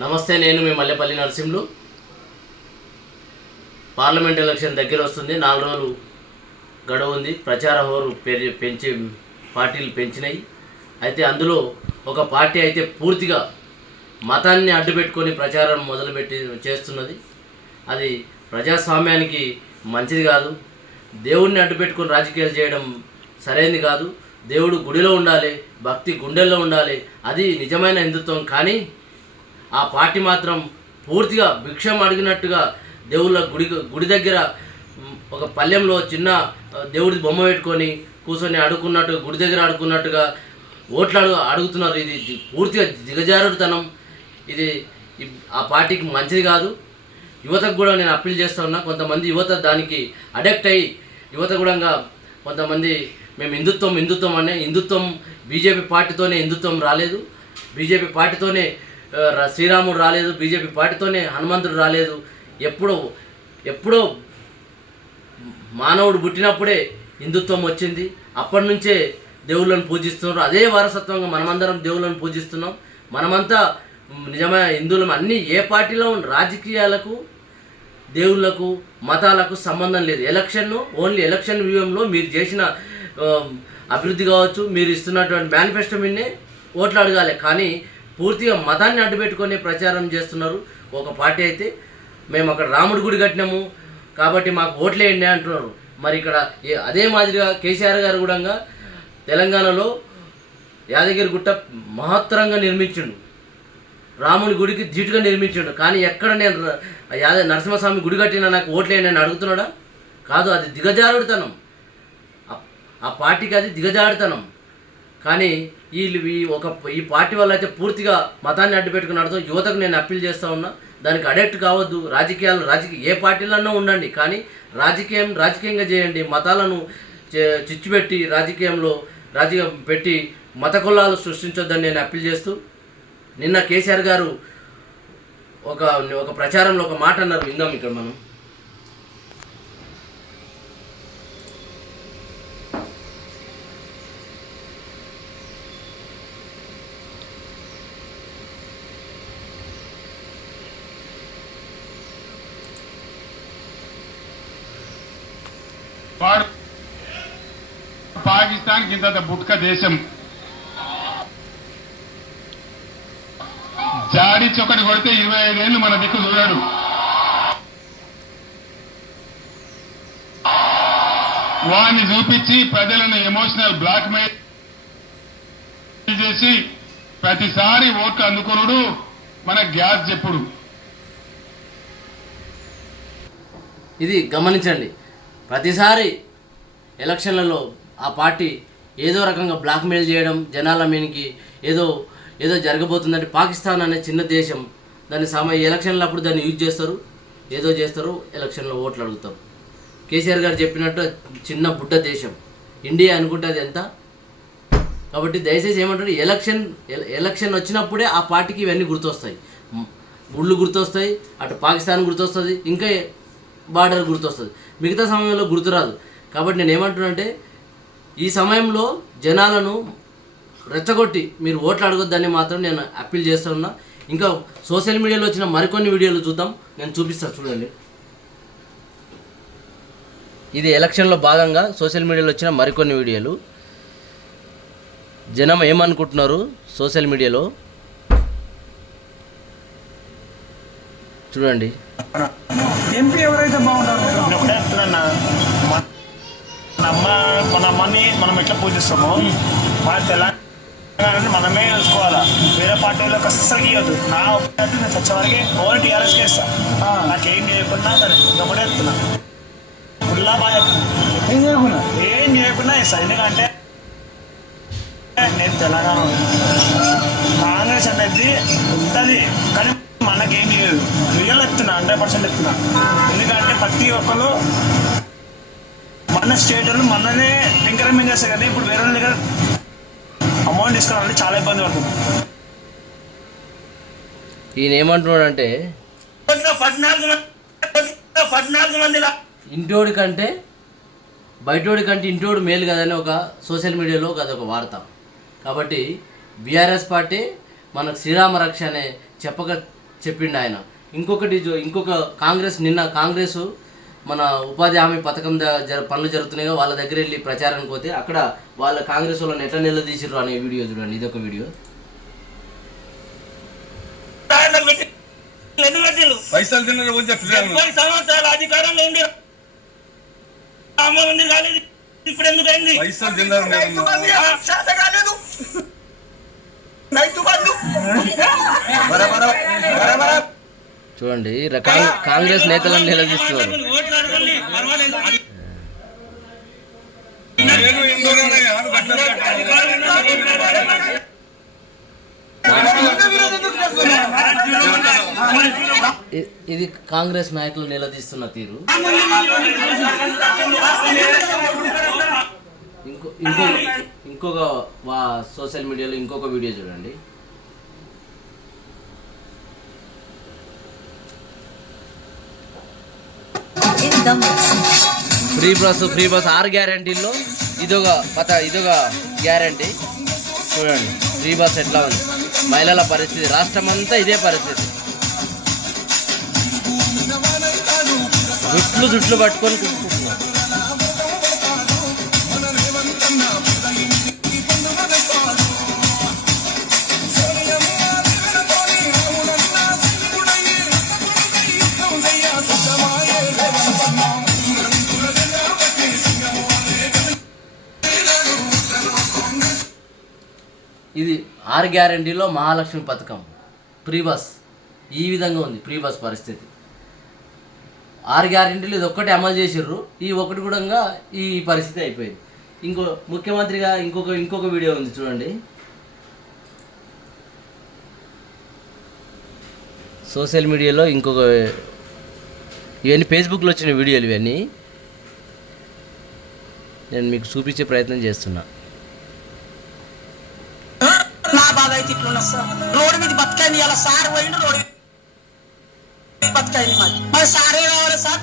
నమస్తే, నేను మీ Mallepally Narasimhulu. Parliament election దగ్గర వస్తుంది. 4 రోజులు గడువు ఉంది. ప్రచార హోరు పెంచి పార్టీలు పెంచినాయి. అయితే అందులో ఒక పార్టీ అయితే పూర్తిగా మతాన్ని అడ్డుపెట్టుకొని ప్రచారం మొదలుపెట్టి చేస్తున్నది. అది ప్రజాస్వామ్యానికి మంచిది కాదు. దేవుడిని అడ్డుపెట్టుకొని రాజకీయాలు చేయడం సరైనది కాదు. దేవుడు గుడిలో ఉండాలి, భక్తి గుండెల్లో ఉండాలి. అది నిజమైన హిందుత్వం. కానీ ఆ పార్టీ మాత్రం పూర్తిగా భిక్షం అడిగినట్టుగా దేవుళ్ళ గుడి దగ్గర ఒక పల్లెంలో చిన్న దేవుడి బొమ్మ పెట్టుకొని కూర్చొని అడుగున్నట్టుగా, గుడి దగ్గర అడుగున్నట్టుగా ఓట్లు అడుగుతున్నారు. ఇది పూర్తిగా దిగజారుడుతనం. ఇది ఆ పార్టీకి మంచిది కాదు. యువతకు కూడా నేను అప్పీల్ చేస్తూ ఉన్నా. కొంతమంది యువత దానికి అడెక్ట్ అయ్యి యువత కూడా కొంతమంది మేము హిందుత్వం అనే హిందుత్వం బీజేపీ పార్టీతోనే హిందుత్వం రాలేదు, బీజేపీ పార్టీతోనే శ్రీరాముడు రాలేదు, బీజేపీ పార్టీతోనే హనుమంతుడు రాలేదు. ఎప్పుడో మానవుడు పుట్టినప్పుడే హిందుత్వం వచ్చింది. అప్పటి నుంచే దేవుళ్ళను పూజిస్తున్నారు. అదే వారసత్వంగా మనమందరం దేవుళ్ళను పూజిస్తున్నాం. మనమంతా నిజమైన హిందువులం. అన్నీ ఏ పార్టీలో రాజకీయాలకు, దేవుళ్ళకు, మతాలకు సంబంధం లేదు. ఓన్లీ ఎలక్షన్ వ్యూహంలో మీరు చేసిన అభివృద్ధి కావచ్చు, మీరు ఇస్తున్నటువంటి మేనిఫెస్టో మీదనే ఓట్లు అడగాలి. కానీ పూర్తిగా మతాన్ని అడ్డుపెట్టుకొని ప్రచారం చేస్తున్నారు. ఒక పార్టీ అయితే మేము అక్కడ రాముడి గుడి కట్టినాము కాబట్టి మాకు ఓట్లేయండి అంటున్నారు. మరి ఇక్కడ అదే మాదిరిగా కేసీఆర్ గారు కూడా తెలంగాణలో యాదగిరిగుట్ట మహత్తరంగా నిర్మించిండు, రాముని గుడికి ధీటుగా నిర్మించిండు. కానీ ఎక్కడ నేను నరసింహస్వామి గుడి కట్టినా నాకు ఓట్లేయండి అని అడుగుతున్నాడా? కాదు, అది దిగజారుడుతనం. ఆ పార్టీకి అది దిగజారుడుతనం. కానీ ఈ పార్టీ వల్ల అయితే పూర్తిగా మతాన్ని అడ్డుపెట్టుకుని అర్థం. యువతకు నేను అప్పీల్ చేస్తూ ఉన్నా, దానికి అడెక్ట్ కావద్దు. ఏ పార్టీలన్నా ఉండండి, కానీ రాజకీయంగా చేయండి. మతాలను చిచ్చుపెట్టి రాజకీయం పెట్టి మత కులాలు సృష్టించొద్దని నేను అప్పీల్ చేస్తూ, నిన్న కేసీఆర్ గారు ఒక ప్రచారంలో ఒక మాట అన్నారు. విందాం ఇక్కడ మనం. వాడు పాకిస్తాన్కి ఇంత బుట్క దేశం, జాడిచ్చి ఒకటి కొడితే 25 ఏళ్ళు మన దిక్కు చూడాడు. వాడిని చూపించి ప్రజలను ఎమోషనల్ బ్లాక్ మెయిల్ చేసి ప్రతిసారి ఓట్లు అందుకునుడు, మన గ్యాస్ చెప్పుడు. ఇది గమనించండి. ప్రతిసారి ఎలక్షన్లలో ఆ పార్టీ ఏదో రకంగా బ్లాక్మెయిల్ చేయడం, జనాల మీదకి ఏదో జరగబోతుందంటే పాకిస్తాన్ అనే చిన్న దేశం, దాన్ని ఎలక్షన్లప్పుడు దాన్ని యూజ్ చేస్తారు, ఎలక్షన్లో ఓట్లు అడుగుతారు. కేసీఆర్ గారు చెప్పినట్టు చిన్న బుడ్డ దేశం ఇండియా అనుకుంటే అది ఎంత. కాబట్టి దయచేసి ఏమంటారు, ఎలక్షన్ వచ్చినప్పుడే ఆ పార్టీకి ఇవన్నీ గుర్తొస్తాయి. గుళ్ళు గుర్తొస్తాయి, అటు పాకిస్తాన్ గుర్తొస్తుంది, ఇంకా బార్డర్ గుర్తొస్తుంది. మిగతా సమయంలో గుర్తురాదు. కాబట్టి నేను ఏమంటున్నానంటే, ఈ సమయంలో జనాలను రెచ్చగొట్టి మీరు ఓట్లు అడగొద్దని మాత్రం నేను అప్పీల్ చేస్తున్నా. ఇంకా సోషల్ మీడియాలో వచ్చిన మరికొన్ని వీడియోలు చూద్దాం, నేను చూపిస్తాను చూడండి. ఇది ఎలక్షన్లో భాగంగా సోషల్ మీడియాలో వచ్చిన మరికొన్ని వీడియోలు. జనం ఏమనుకుంటున్నారు సోషల్ మీడియాలో చూడండి. ఎంపీ ఎవరైతే బాగుంటారు? మన అమ్మని మనం ఎట్లా పూజిస్తామో మన తెలంగాణ మనమే చూసుకోవాలా. వేరే పార్టీలకు అస్సలు ఇవ్వద్దు. నా ఒక్కటి నేను వచ్చే వరకే ఓన్లీ టీఆర్ఎస్కే ఇస్తాను. నాకేం చేయకుండా సరే ఇంకొకటే చెప్తున్నా, ఫుల్లా బాగా ఏం చేయకుండా ఇస్తాను. ఎందుకంటే నేను తెలంగాణ కాంగ్రెస్ అనేది ఉంటుంది, కానీ మనకేం చేయదు. రియల్ ఎత్తున్నా, 100% ఎత్తున్నా. ఎందుకంటే ప్రతి ఒక్కరు మన స్టేట్ వాళ్ళు మననే ఎంకరేజ్మెంట్ చేస్తారు. కానీ ఇప్పుడు వేరే వాళ్ళ దగ్గర అమౌంట్ తీసుకోవాలంటే చాలా ఇబ్బంది పడుతుంది. ఈయన ఏమంటున్నాడంటే, 14 మంది ఇంటోడి కంటే బయటోడి కంటే ఇంటోడు మేలు కదని ఒక సోషల్ మీడియాలో అదొక వార్త. కాబట్టి బీఆర్ఎస్ పార్టీ మనకు శ్రీరామ రక్ష అనే చెప్పిండు ఆయన. ఇంకొక నిన్న కాంగ్రెస్ మన ఉపాధి హామీ పథకం పనులు జరుగుతున్నాయి, వాళ్ళ దగ్గర వెళ్ళి ప్రచారానికి పోతే అక్కడ వాళ్ళ కాంగ్రెస్ వాళ్ళని ఎట్లా నిలదీసిర్రు అనే వీడియో చూడండి. ఇదొక వీడియో. పైసలు తిన్నారు సంవత్సరాలు అధికారంలో ఉండి రామ మందిర్ కాలేదు, ఇప్పుడు ఎందుకు అయింది? పైసలు తిన్నారు చూడండి కాంగ్రెస్ నేతలను నిలదీస్తున్నారు. ఇది కాంగ్రెస్ నాయకులు నిలదీస్తున్న తీరు. ఇంకొక సోషల్ మీడియాలో ఇంకొక వీడియో చూడండి. ఫ్రీ బస్ 6 గ్యారంటీల్లో ఇదొక గ్యారంటీ. చూడండి ఫ్రీ బస్ ఎట్లా ఉంది, మహిళల పరిస్థితి, రాష్ట్రం అంతా ఇదే పరిస్థితి. జుట్లు పట్టుకొని కుట్టుకుంటున్నారు. ఇది 6 గ్యారంటీలో మహాలక్ష్మి పథకం ఫ్రీ బస్ ఈ విధంగా ఉంది. ఫ్రీ బస్ పరిస్థితి 6 గ్యారంటీలు ఇది ఒక్కటి అమలు చేసిర్రు, ఈ ఒకటి కూడా ఈ పరిస్థితి అయిపోయింది. ముఖ్యమంత్రిగా ఇంకొక వీడియో ఉంది చూడండి. సోషల్ మీడియాలో ఇవన్నీ ఫేస్బుక్లో వచ్చిన వీడియోలు, ఇవన్నీ నేను మీకు చూపించే ప్రయత్నం చేస్తున్నా. నా బాధ అయితే ఇట్లున్నా సార్, రోడ్డు మీద బతకాయింది. ఇలా సార్ పోయిండు, రోడ్డు బతకాయింది. మరి సారే కావాలి సార్,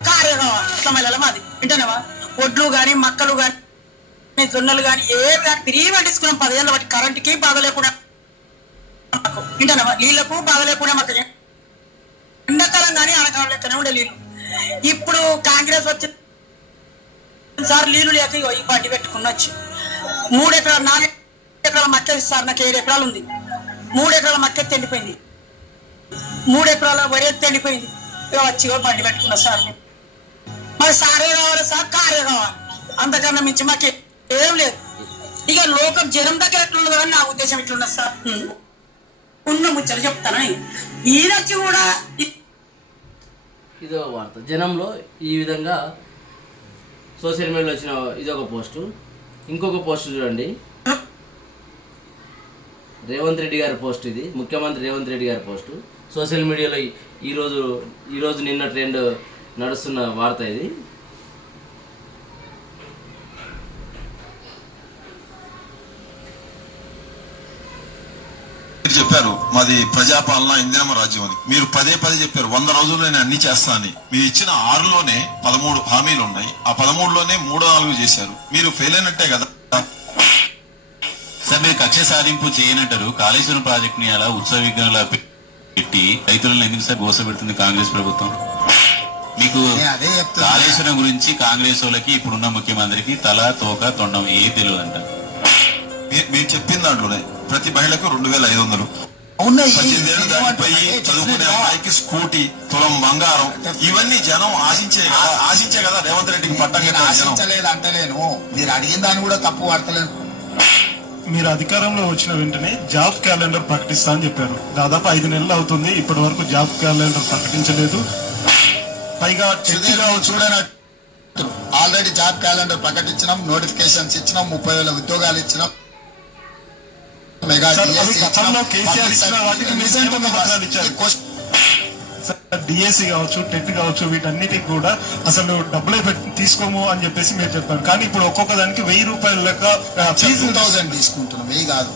కారే కావాలి. ఇట్లా మళ్ళీ మాది వింటానేవా, ఒడ్లు కానీ మక్కలు కానీ జొన్నలు కానీ ఏవి కానీ తిరిగి పట్టించుకున్నాం 10 ఏళ్ళ బట్టి. కరెంటుకి బాధ లేకుండా వింటానేవా, నీళ్లకు బాధ లేకుండా మాకు ఎండాకాలం కానీ ఆనకాలం లెక్కనే ఉండే నీళ్ళు. ఇప్పుడు కాంగ్రెస్ వచ్చి సార్ నీళ్లు లేక ఈ బండి పెట్టుకుని వచ్చి 3 ఎకరాలు 4 ఎకరాల మక్క ఇస్తారు. నాకు 7 ఎకరాలు ఉంది. 3 ఎకరాల మక్క ఎండిపోయింది, 3 ఎకరాల వరి ఎండిపోయింది. ఇక వచ్చి బండి పెట్టుకున్నా సార్. మరి సారే కావాలి సార్, కారే కావాలి, అంతకన్నా మించి మాకు ఏం లేదు. ఇక లోకం జనం దగ్గర ఎట్లుండదు అని నా ఉద్దేశం ఇట్లున్నది సార్. ఉన్న ముచ్చట చెప్తాను. ఈయనొచ్చి కూడా ఇదో వార్త జనంలో ఈ విధంగా సోషల్ మీడియాలో వచ్చిన ఇదొక పోస్టు. ఇంకొక పోస్ట్ చూడండి, రేవంత్ రెడ్డి గారి పోస్ట్. ఇది ముఖ్యమంత్రి రేవంత్ రెడ్డి గారి పోస్టు. సోషల్ మీడియాలో ఈరోజు నిన్న ట్రెండ్ నడుస్తున్న వార్త ఇది. చెప్పారు మాది ప్రజాపాలన ఇందిరమ్మ రాజ్యం అని. మీరు పదే చెప్పారు 100 రోజుల్లో నేను అన్ని చేస్తా అని. మీరు ఇచ్చిన 6లోనే 13 హామీలు ఉన్నాయి. ఆ 13లోనే 3-4 చేశారు. మీరు ఫెయిల్ అయినట్టే కదా సార్. మీరు కక్ష సాధింపు చేయనంటారు. కాళేశ్వరం ప్రాజెక్ట్ ని అలా ఉత్సవ విగ్రహాలు పెట్టి రైతులను ఎందుకు సార్ గోసపెడుతుంది కాంగ్రెస్ ప్రభుత్వం? మీకు కాళేశ్వరం గురించి కాంగ్రెస్ వాళ్ళకి ఇప్పుడున్న ముఖ్యమంత్రికి తల తోక తొండం ఏ తెలియదు అంట. మీరు చెప్పిన దాంట్లోనే ప్రతి మహిళకు 2500, 18 దాటిపోయి చదువుకునే అమ్మాయికి స్కూటీ, తులం బంగారం, ఇవన్నీ జనం ఆశించే కదా రేవంత్ రెడ్డికి పట్టం ఆశించలేదు అంటలేను. మీరు అడిగిన దాన్ని కూడా తప్పు పడతలేను. మీరు అధికారంలో వచ్చిన వెంటనే జాబ్ క్యాలెండర్ ప్రకటిస్తా అని చెప్పారు. దాదాపు 5 నెలలు అవుతుంది, ఇప్పటి వరకు జాబ్ క్యాలెండర్ ప్రకటించలేదు. పైగా చూడనట్టు ఆల్రెడీ జాబ్ క్యాలెండర్ ప్రకటించినాం, నోటిఫికేషన్స్ ఇచ్చినాం, 30,000 ఉద్యోగాలు ఇచ్చినాం, మెగా డిఎస్సి కావచ్చు, టెట్ కావచ్చు, వీటన్నిటికి కూడా అసలు డబ్బులే తీసుకోము అని చెప్పేసి మీరు చెప్పారు. కానీ ఇప్పుడు ఒక్కొక్క దానికి 1000 రూపాయల లెక్క 2000 తీసుకుంటున్నాం, 1000 కాదు.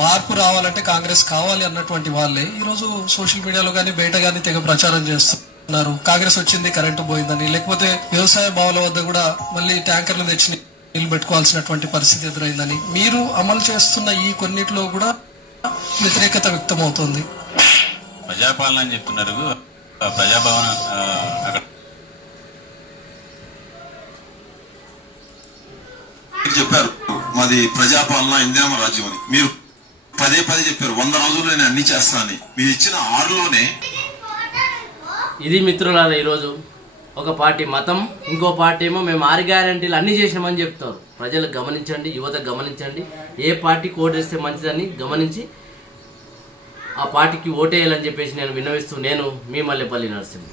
మార్పు రావాలంటే కాంగ్రెస్ కావాలి అన్నటువంటి వాళ్ళే ఈరోజు సోషల్ మీడియాలో కానీ బయట కానీ తెగ ప్రచారం చేస్తున్నారు. కాంగ్రెస్ వచ్చింది కరెంటు పోయిందని, లేకపోతే వ్యవసాయ బావుల వద్ద కూడా మళ్ళీ ట్యాంకర్లు తెచ్చి నీళ్లు పెట్టుకోవాల్సినటువంటి పరిస్థితి ఎదురైందని. మీరు అమలు చేస్తున్న ఈ కొన్నిట్లో కూడా వ్యతిరేకత వ్యక్తమవుతుంది. ప్రజాపాలన అని చెప్తున్నారు. ప్రజాభవన అక్కడ చెప్పారు మాది ప్రజాపాలన ఇందిరమ్మ రాజ్యం అని. మీరు పదే చెప్పారు 100 రోజుల్లో నేను అన్ని చేస్తానని. మీరు ఇచ్చిన 6లోనే. ఇది మిత్రులారా, ఈరోజు ఒక పార్టీ మతం, ఇంకో పార్టీ ఏమో మేము 6 గ్యారెంటీలు అన్నీ చేసినామని చెప్తారు. ప్రజలు గమనించండి, యువత గమనించండి, ఏ పార్టీకి ఓటేస్తే మంచిదని గమనించి ఆ పార్టీకి ఓటేయాలని చెప్పేసి నేను విన్నవిస్తూ, నేను మీ మల్లెపల్లి నరసింహ.